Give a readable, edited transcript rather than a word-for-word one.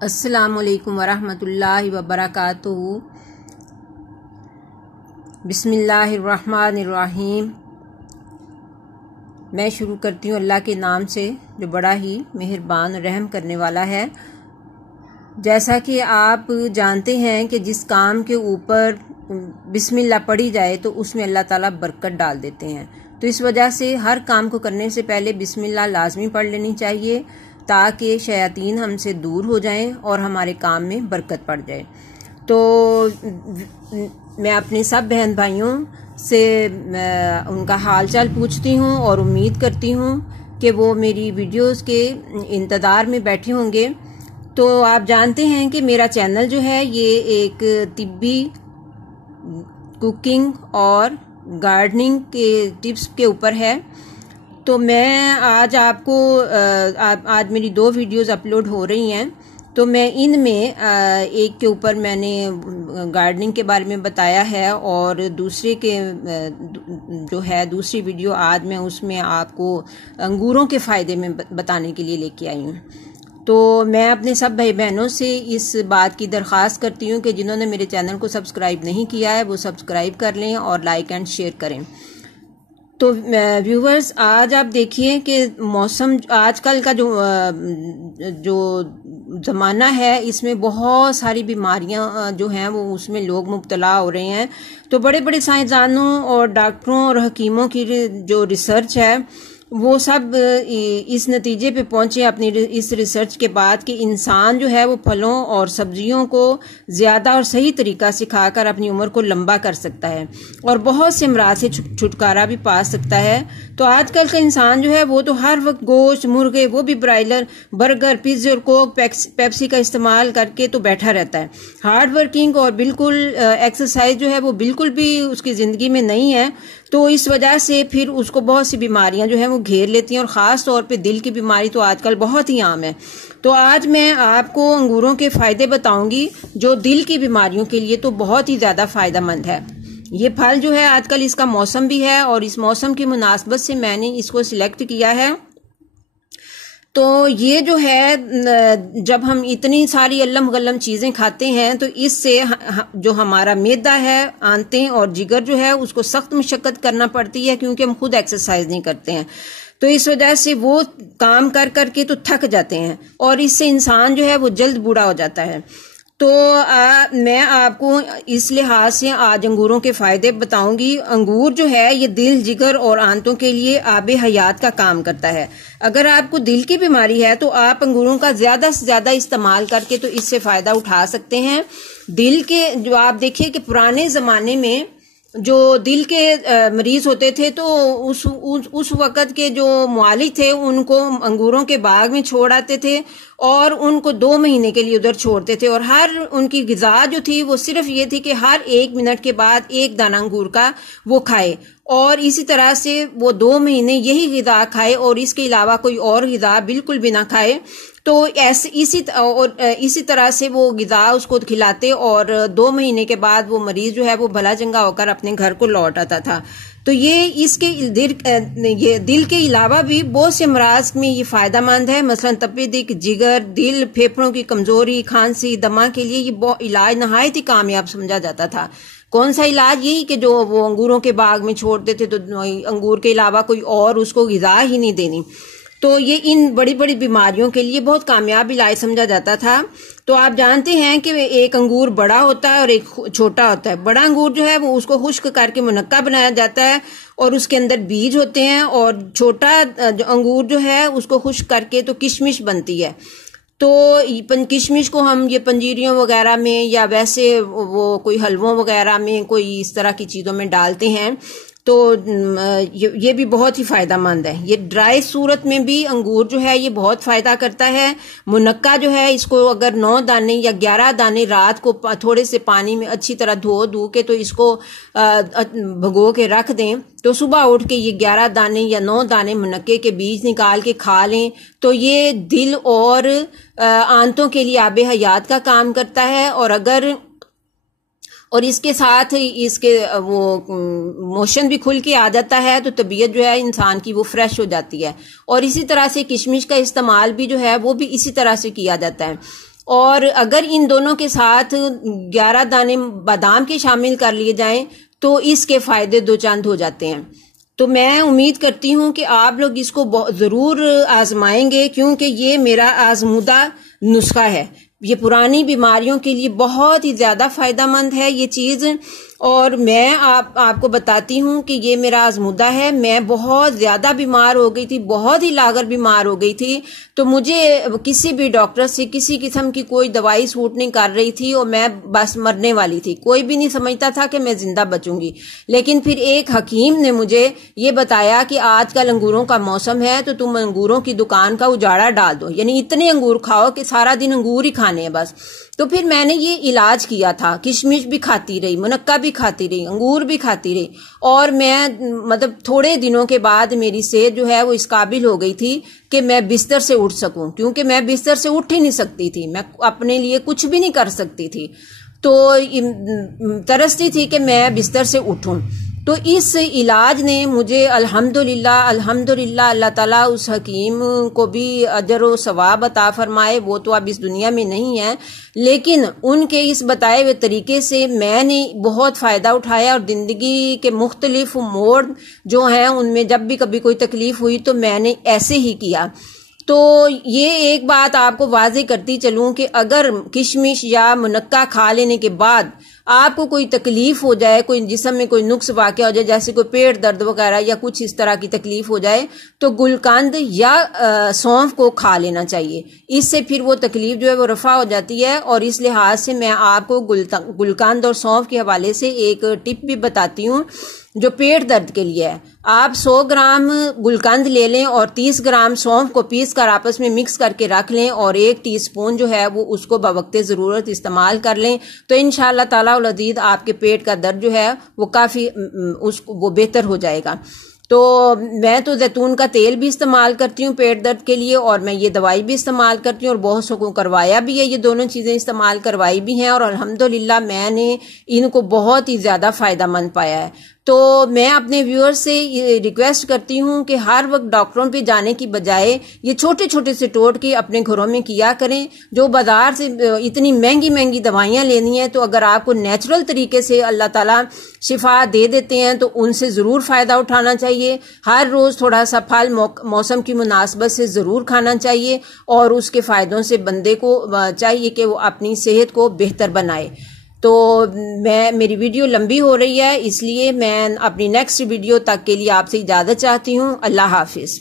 السلام علیکم ورحمۃ اللہ وبرکاتہ۔ بسم اللہ الرحمن الرحیم۔ میں شروع کرتی ہوں اللہ کے نام سے جو بڑا ہی مہربان رحم کرنے والا ہے۔ جیسا کہ آپ جانتے ہیں کہ جس کام کے اوپر بسم اللہ پڑھی جائے تو اس میں اللہ تعالیٰ برکت ڈال دیتے ہیں، تو اس وجہ سے ہر کام کو کرنے سے پہلے بسم اللہ لازمی پڑھ لینی چاہیے تاکہ شیاطین ہم سے دور ہو جائیں اور ہمارے کام میں برکت پڑ جائے۔ تو میں اپنے سب بہن بھائیوں سے ان کا حال چال پوچھتی ہوں اور امید کرتی ہوں کہ وہ میری ویڈیوز کے انتظار میں بیٹھے ہوں گے۔ تو آپ جانتے ہیں کہ میرا چینل جو ہے یہ ایک طبی، کوکنگ اور گارڈننگ کے ٹپس کے اوپر ہے۔ تو میں آج آپ کو آج میری 2 ویڈیوز اپلوڈ ہو رہی ہیں، تو میں ان میں ایک کے اوپر میں نے گارڈننگ کے بارے میں بتایا ہے اور دوسرے کے جو ہے دوسری ویڈیو آج میں اس میں آپ کو انگوروں کے فائدے میں بتانے کے لیے لے کے آئی ہوں۔ تو میں اپنے سب بھائی بہنوں سے اس بات کی درخواست کرتی ہوں کہ جنہوں نے میرے چینل کو سبسکرائب نہیں کیا ہے وہ سبسکرائب کر لیں اور لائک اینڈ شیئر کریں۔ تو ویورز، آج آپ دیکھیے کہ موسم آج کل کا جو زمانہ ہے اس میں بہت ساری بیماریاں جو ہیں وہ اس میں لوگ مبتلا ہو رہے ہیں۔ تو بڑے بڑے سائنسدانوں اور ڈاکٹروں اور حکیموں کی جو ریسرچ ہے وہ سب اس نتیجے پہ پہنچے اپنی اس ریسرچ کے بعد کہ انسان جو ہے وہ پھلوں اور سبزیوں کو زیادہ اور صحیح طریقہ سے کھا کر اپنی عمر کو لمبا کر سکتا ہے اور بہت سے امراض سے چھٹکارا بھی پا سکتا ہے۔ تو آج کل کا انسان جو ہے وہ تو ہر وقت گوشت، مرغے، وہ بھی برائلر، برگر، پیزے اور کوک، پیپسی کا استعمال کر کے تو بیٹھا رہتا ہے۔ ہارڈ ورکنگ اور بالکل ایکسرسائز جو ہے وہ بالکل بھی اس کی زندگی میں نہیں ہے، تو اس وجہ سے پھر اس کو بہت سی بیماریاں جو ہیں وہ گھیر لیتی ہیں اور خاص طور پہ دل کی بیماری تو آج کل بہت ہی عام ہے۔ تو آج میں آپ کو انگوروں کے فائدے بتاؤں گی جو دل کی بیماریوں کے لیے تو بہت ہی زیادہ فائدہ مند ہے۔ یہ پھل جو ہے آج کل اس کا موسم بھی ہے اور اس موسم کی مناسبت سے میں نے اس کو سلیکٹ کیا ہے۔ تو یہ جو ہے جب ہم اتنی ساری علم غلم چیزیں کھاتے ہیں تو اس سے جو ہمارا معدہ ہے، آنتیں اور جگر جو ہے اس کو سخت مشقت کرنا پڑتی ہے کیونکہ ہم خود ایکسرسائز نہیں کرتے ہیں، تو اس وجہ سے وہ کام کر کر کے تو تھک جاتے ہیں اور اس سے انسان جو ہے وہ جلد بوڑھا ہو جاتا ہے۔ تو میں آپ کو اس لحاظ سے آج انگوروں کے فائدے بتاؤں گی۔ انگور جو ہے یہ دل، جگر اور آنتوں کے لیے آب حیات کا کام کرتا ہے۔ اگر آپ کو دل کی بیماری ہے تو آپ انگوروں کا زیادہ سے زیادہ استعمال کر کے تو اس سے فائدہ اٹھا سکتے ہیں۔ دل کے جو آپ دیکھیے کہ پرانے زمانے میں جو دل کے مریض ہوتے تھے تو اس وقت کے جو معالج تھے ان کو انگوروں کے باغ میں چھوڑ آتے تھے اور ان کو 2 مہینے کے لیے ادھر چھوڑتے تھے، اور ہر ان کی غذا جو تھی وہ صرف یہ تھی کہ ہر 1 منٹ کے بعد 1 دانہ انگور کا وہ کھائے، اور اسی طرح سے وہ 2 مہینے یہی غذا کھائے اور اس کے علاوہ کوئی اور غذا بالکل بھی نہ کھائے۔ تو اسی طرح سے وہ غذا اس کو کھلاتے اور 2 مہینے کے بعد وہ مریض جو ہے وہ بھلا چنگا ہو کر اپنے گھر کو لوٹ آتا تھا۔ تو یہ اس کے دل کے علاوہ بھی بہت سے امراض میں یہ فائدہ مند ہے، مثلا تپیدق، جگر، دل، پھیپھڑوں کی کمزوری، کھانسی، دمہ کے لیے یہ علاج نہایت ہی کامیاب سمجھا جاتا تھا۔ کون سا علاج؟ یہی کہ جو وہ انگوروں کے باغ میں چھوڑتے تھے تو انگور کے علاوہ کوئی اور اس کو غذا ہی نہیں دینی، تو یہ ان بڑی بڑی بیماریوں کے لیے بہت کامیاب علاج سمجھا جاتا تھا۔ تو آپ جانتے ہیں کہ ایک انگور بڑا ہوتا ہے اور ایک چھوٹا ہوتا ہے۔ بڑا انگور جو ہے وہ اس کو خشک کر کے منقع بنایا جاتا ہے اور اس کے اندر بیج ہوتے ہیں، اور چھوٹا انگور جو ہے اس کو خشک کر کے تو کشمش بنتی ہے۔ تو کشمش کو ہم یہ پنجیریوں وغیرہ میں یا ویسے وہ کوئی حلووں وغیرہ میں کوئی اس طرح کی چیزوں میں ڈالتے ہیں، تو یہ بھی بہت ہی فائدہ مند ہے۔ یہ ڈرائی صورت میں بھی انگور جو ہے یہ بہت فائدہ کرتا ہے۔ منقع جو ہے اس کو اگر 9 دانے یا 11 دانے رات کو تھوڑے سے پانی میں اچھی طرح دھو کے تو اس کو بھگو کے رکھ دیں، تو صبح اٹھ کے یہ 11 دانے یا 9 دانے منقع کے بیج نکال کے کھا لیں، تو یہ دل اور آنتوں کے لیے آب حیات کا کام کرتا ہے، اور اس کے ساتھ اس کے وہ موشن بھی کھل کے آ جاتا ہے تو طبیعت جو ہے انسان کی وہ فریش ہو جاتی ہے۔ اور اسی طرح سے کشمش کا استعمال بھی جو ہے وہ بھی اسی طرح سے کیا جاتا ہے۔ اور اگر ان دونوں کے ساتھ 11 دانے بادام کے شامل کر لیے جائیں تو اس کے فائدے دو چند ہو جاتے ہیں۔ تو میں امید کرتی ہوں کہ آپ لوگ اس کو ضرور آزمائیں گے، کیونکہ یہ میرا آزمودہ نسخہ ہے۔ یہ پرانی بیماریوں کے لیے بہت ہی زیادہ فائدہ مند ہے یہ چیز، اور میں آپ کو بتاتی ہوں کہ یہ میرا آزمودہ ہے۔ میں بہت زیادہ بیمار ہو گئی تھی، بہت ہی لاغر بیمار ہو گئی تھی، تو مجھے کسی بھی ڈاکٹر سے کسی قسم کی کوئی دوائی سوٹ نہیں کر رہی تھی، اور میں بس مرنے والی تھی۔ کوئی بھی نہیں سمجھتا تھا کہ میں زندہ بچوں گی، لیکن پھر ایک حکیم نے مجھے یہ بتایا کہ آج کل انگوروں کا موسم ہے تو تم انگوروں کی دکان کا اجاڑا ڈال دو، یعنی اتنے انگور کھاؤ کہ سارا دن انگور ہی کھانے ہیں بس۔ تو پھر میں نے یہ علاج کیا تھا، کشمش بھی کھاتی رہی، منقہ بھی کھاتی رہی، انگور بھی کھاتی رہی، اور میں مطلب تھوڑے دنوں کے بعد میری صحت جو ہے وہ اس قابل ہو گئی تھی کہ میں بستر سے اٹھ سکوں، کیونکہ میں بستر سے اٹھ ہی نہیں سکتی تھی، میں اپنے لیے کچھ بھی نہیں کر سکتی تھی، تو ترستی تھی کہ میں بستر سے اٹھوں۔ تو اس علاج نے مجھے الحمدللہ اللہ تعالیٰ اس حکیم کو بھی اجر و ثواب عطا فرمائے، وہ تو اب اس دنیا میں نہیں ہے، لیکن ان کے اس بتائے ہوئے طریقے سے میں نے بہت فائدہ اٹھایا، اور زندگی کے مختلف موڑ جو ہیں ان میں جب بھی کبھی کوئی تکلیف ہوئی تو میں نے ایسے ہی کیا۔ تو یہ ایک بات آپ کو واضح کرتی چلوں کہ اگر کشمش یا منقہ کھا لینے کے بعد آپ کو کوئی تکلیف ہو جائے، کوئی جسم میں کوئی نقص واقع ہو جائے، جیسے کوئی پیٹ درد وغیرہ یا کچھ اس طرح کی تکلیف ہو جائے، تو گلقند یا سونف کو کھا لینا چاہیے، اس سے پھر وہ تکلیف جو ہے وہ رفع ہو جاتی ہے۔ اور اس لحاظ سے میں آپ کو گلقند اور سونف کے حوالے سے ایک ٹپ بھی بتاتی ہوں جو پیٹ درد کے لیے ہے۔ آپ 100 گرام گلقند لے لیں اور 30 گرام سونف کو پیس کر آپس میں مکس کر کے رکھ لیں، اور 1 ٹی اسپون جو ہے وہ اس کو بوقت ضرورت استعمال کر لیں، تو انشاءاللہ تعالی العزیز آپ کے پیٹ کا درد جو ہے وہ کافی وہ بہتر ہو جائے گا۔ تو میں تو زیتون کا تیل بھی استعمال کرتی ہوں پیٹ درد کے لیے، اور میں یہ دوائی بھی استعمال کرتی ہوں، اور بہت سو کو کروایا بھی ہے، یہ دونوں چیزیں استعمال کروائی بھی ہیں، اور الحمدللہ میں نے ان کو بہت ہی زیادہ فائدہ مند پایا ہے۔ تو میں اپنے ویور سے یہ ریکویسٹ کرتی ہوں کہ ہر وقت ڈاکٹروں پہ جانے کی بجائے یہ چھوٹے چھوٹے سے ٹوٹکے اپنے گھروں میں کیا کریں۔ جو بازار سے اتنی مہنگی مہنگی دوائیاں لینی ہیں، تو اگر آپ کو نیچرل طریقے سے اللہ تعالیٰ شفا دے دیتے ہیں تو ان سے ضرور فائدہ اٹھانا چاہیے۔ ہر روز تھوڑا سا پھل موسم کی مناسبت سے ضرور کھانا چاہیے، اور اس کے فائدوں سے بندے کو چاہیے کہ وہ اپنی صحت کو بہتر بنائے۔ تو میری ویڈیو لمبی ہو رہی ہے، اس لیے میں اپنی نیکسٹ ویڈیو تک کے لیے آپ سے اجازت چاہتی ہوں۔ اللہ حافظ۔